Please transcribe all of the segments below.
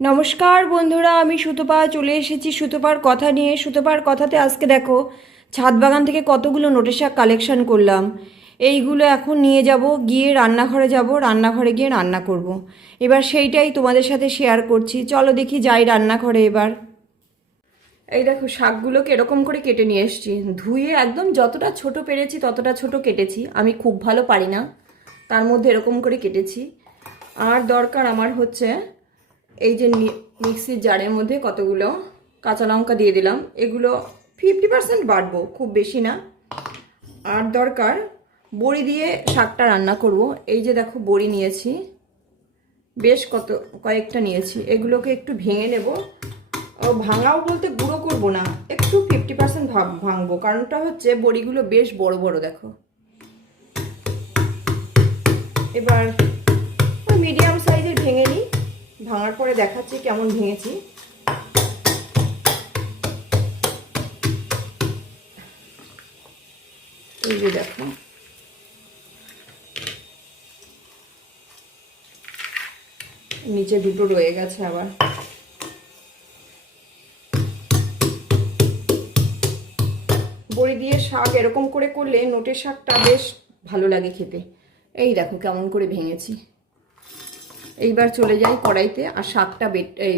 নমস্কার বন্ধুরা, আমি সুতপা, চলে এসেছি সুতপার কথা নিয়ে। সুতপার কথাতে আজকে দেখো, ছাদ বাগান থেকে কতগুলো নোটের শাক কালেকশন করলাম। এইগুলো এখন নিয়ে যাব, গিয়ে রান্নাঘরে যাব, রান্নাঘরে গিয়ে রান্না করব। এবার সেইটাই তোমাদের সাথে শেয়ার করছি। চলো দেখি যাই রান্নাঘরে এবার। এই দেখো শাকগুলোকে এরকম করে কেটে নিয়ে এসেছি। ধুয়ে একদম যতটা ছোট পেরেছি, ততটা ছোট কেটেছি। আমি খুব ভালো পারি না, তার মধ্যে এরকম করে কেটেছি। আর দরকার আমার হচ্ছে এই যে মিক্সির জারের মধ্যে কতগুলো কাঁচা লঙ্কা দিয়ে দিলাম, এগুলো ফিফটি পার্সেন্ট বাড়বো, খুব বেশি না। আর দরকার, বড়ি দিয়ে শাকটা রান্না করব। এই যে দেখো, বড়ি নিয়েছি, বেশ কত, কয়েকটা নিয়েছি। এগুলোকে একটু ভেঙে নেব। ও, ভাঙাও বলতে গুঁড়ো করব না, একটু ফিফটি পার্সেন্ট ভাঙবো। কারণটা হচ্ছে, বড়িগুলো বেশ বড় বড়, দেখো। এবার ভাঙার পরে দেখাচ্ছি কেমন ভেঙেছি। এই যে দেখো। নিচে দুটো রয়ে গেছে আবার। বড়ি দিয়ে শাক এরকম করে করলে নোটের শাকটা বেশ ভালো লাগে খেতে। এই দেখো কেমন করে ভেঙেছি। এইবার চলে যাই কড়াইতে আর শাকটা বেট এই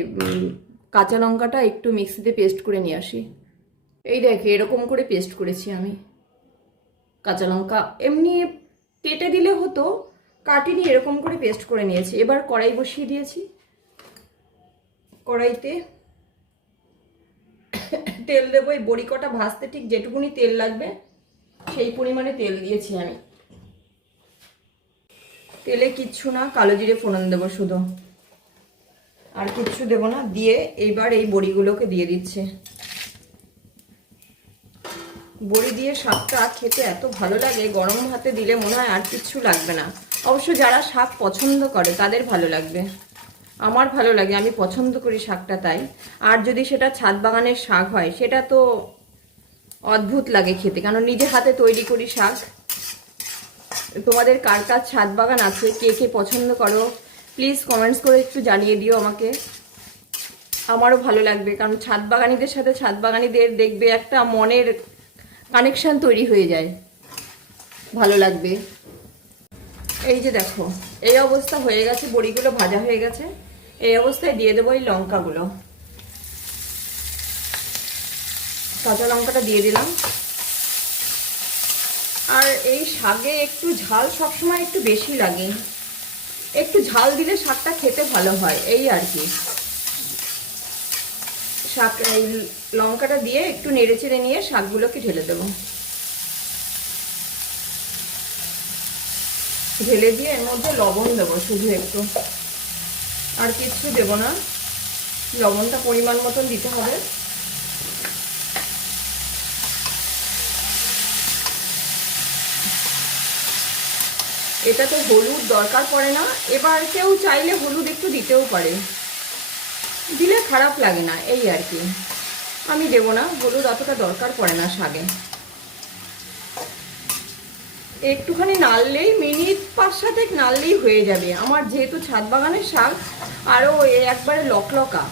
কাঁচা লঙ্কাটা একটু মিক্সিতে পেস্ট করে নিয়ে আসি। এই দেখে, এরকম করে পেস্ট করেছি আমি। কাঁচা লঙ্কা এমনি কেটে দিলে হতো, কাটিনি, এরকম করে পেস্ট করে নিয়েছি। এবার কড়াই বসিয়ে দিয়েছি। কড়াইতে তেল দেবো। এই বড়ি কটা ভাজতে ঠিক যেটুকুনি তেল লাগবে, সেই পরিমাণে তেল দিয়েছি আমি। তেলে কিচ্ছু না, কালো জিরে ফোড়ন দেবো শুধু। আর কিচ্ছু দেবো না, দিয়ে এইবার এই বড়িগুলোকে দিয়ে দিচ্ছে। বড়ি দিয়ে শাকটা খেতে এত ভালো লাগে, গরম ভাতে দিলে মনে হয় আর কিচ্ছু লাগবে না। অবশ্য যারা শাক পছন্দ করে, তাদের ভালো লাগবে। আমার ভালো লাগে, আমি পছন্দ করি শাকটা তাই। আর যদি সেটা ছাদ বাগানের শাক হয়, সেটা তো অদ্ভুত লাগে খেতে, কারণ নিজে হাতে তৈরি করি শাক। তোমাদের কার কার ছাদ বাগান আছে, কে কে পছন্দ করো প্লিজ কমেন্টস করে একটু জানিয়ে দিও আমাকে। আমারও ভালো লাগবে, কারণ ছাদ বাগানিদের সাথে ছাদ বাগানিদের দেখবে একটা মনের কানেকশান তৈরি হয়ে যায়। ভালো লাগবে। এই যে দেখো, এই অবস্থা হয়ে গেছে, বড়িগুলো ভাজা হয়ে গেছে। এই অবস্থায় দিয়ে দেবো এই লঙ্কাগুলো। কাঁচা লঙ্কাটা দিয়ে দিলাম। আর এই শাকে একটু ঝাল সবসময় একটু বেশি লাগে। একটু ঝাল দিলে শাকটা খেতে ভালো হয়, এই আর কি। শাক, এই লঙ্কাটা দিয়ে একটু নেড়ে চেড়ে নিয়ে শাকগুলোকে ঢেলে দেবো। ঢেলে দিয়ে এর মধ্যে লবণ দেবো শুধু একটু। আর কিচ্ছু দেবো না। লবণটা পরিমাণ মতন দিতে হবে। এটাতে হলুদ দরকার পড়ে না। এবার কেউ চাইলে হলুদ একটু দিতেও পারে। দিলে খারাপ লাগে না, এই আর কি। আমি দেবো না, হলুদ অতটা দরকার পড়ে না শাকে একটুখানি নাড়লেই, মিনিট পাঁচ সাতেক নাড়লেই হয়ে যাবে। আমার যেহেতু ছাদ বাগানের শাক, আরও একবারে লকলকা।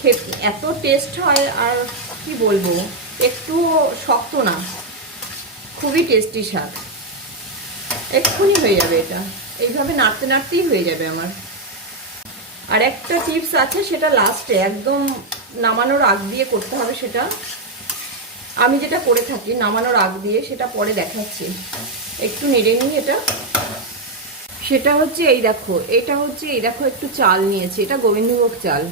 খেতে এত টেস্ট হয়, আর কি বলব একটু শক্ত না। খুবই টেস্টি শাক। এক্ষুনি হয়ে যাবে এটা। এইভাবে নাড়তে নাড়তেই হয়ে যাবে আমার। আর একটা টিপস আছে, সেটা লাস্টে একদম নামানোর আগ দিয়ে করতে হবে সেটা। আমি যেটা করে থাকি নামানোর আগ দিয়ে, সেটা পরে দেখাচ্ছি। একটু নেড়ে নিই এটা। সেটা হচ্ছে এই দেখো, এটা হচ্ছে এই দেখো একটু চাল নিয়েছি, এটা গোবিন্দভোগ চাল।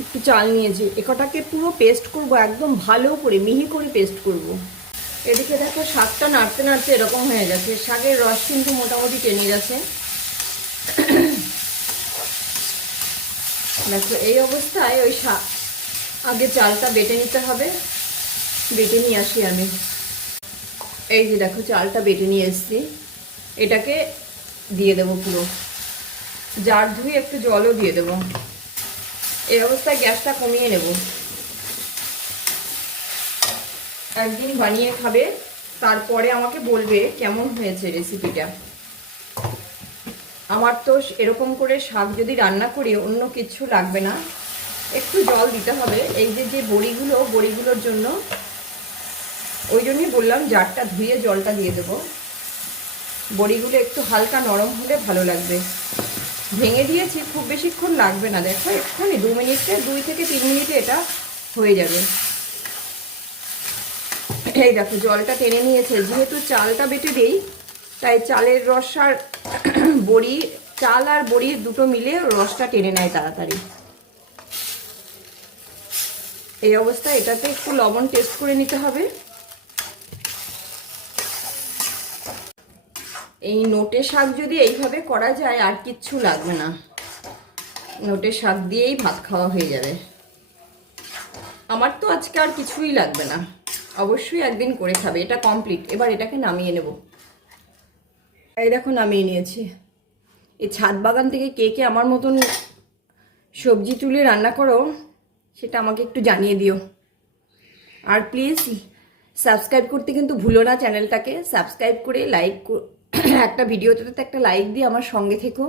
একটু চাল নিয়েছি। একটাকে পুরো পেস্ট করব, একদম ভালো করে, মিহি করে পেস্ট করব। এদিকে দেখো শাকটা নাড়তে নাড়তে এরকম হয়ে গেছে। শাকের রস কিন্তু মোটামুটি টেনে গেছে। দেখো, এই অবস্থায় ওই শাক আগে চালটা বেটে নিতে হবে। বেটে নিয়ে আসি আমি। এই যে দেখো, চালটা বেটে নিয়ে এসছি। এটাকে দিয়ে দেবো পুরো। জার ধুয়ে একটু জলও দিয়ে দেবো। এই অবস্থায় গ্যাসটা কমিয়ে নেব। একদিন বানিয়ে খাবে, তারপরে আমাকে বলবে কেমন হয়েছে রেসিপিটা আমার তো এরকম করে শাক যদি রান্না করি, অন্য কিছু লাগবে না। একটু জল দিতে হবে। এই যে যে বড়িগুলো, বড়িগুলোর জন্য, ওই জন্যই বললাম জারটা ধুয়ে জলটা দিয়ে দেবো। বড়িগুলো একটু হালকা নরম হলে ভালো লাগবে। ভেঙে দিয়েছি, খুব বেশিক্ষণ লাগবে না। দেখো এক্ষুনি দু মিনিটে, দুই থেকে তিন মিনিটে এটা হয়ে যাবে। এই দেখো, জলটা টেনে নিয়েছে। যেহেতু চালটা বেটে দিই, তাই চালের রস আর বড়ি, চাল আর বড়ির দুটো মিলে রসটা টেনে নেয় তাড়াতাড়ি। এই অবস্থায় এটাতে একটু লবণ টেস্ট করে নিতে হবে। এই নোটে শাক যদি এইভাবে করা যায়, আর কিচ্ছু লাগবে না। নোটে শাক দিয়েই ভাত খাওয়া হয়ে যাবে। আমার তো আজকে আর কিছুই লাগবে না। অবশ্যই একদিন করে খাবে, এটা কমপ্লিট এবার এটাকে নামিয়ে নেব। এই দেখো, নামিয়ে নিয়েছি। এই ছাদ বাগান থেকে কে কে আমার মতন সবজি তুলে রান্না করো, সেটা আমাকে একটু জানিয়ে দিও। আর প্লিজ সাবস্ক্রাইব করতে কিন্তু ভুলো না চ্যানেলটাকে। সাবস্ক্রাইব করে লাইক একটা ভিডিওতে একটা লাইক দিয়ে আমার সঙ্গে থেকো।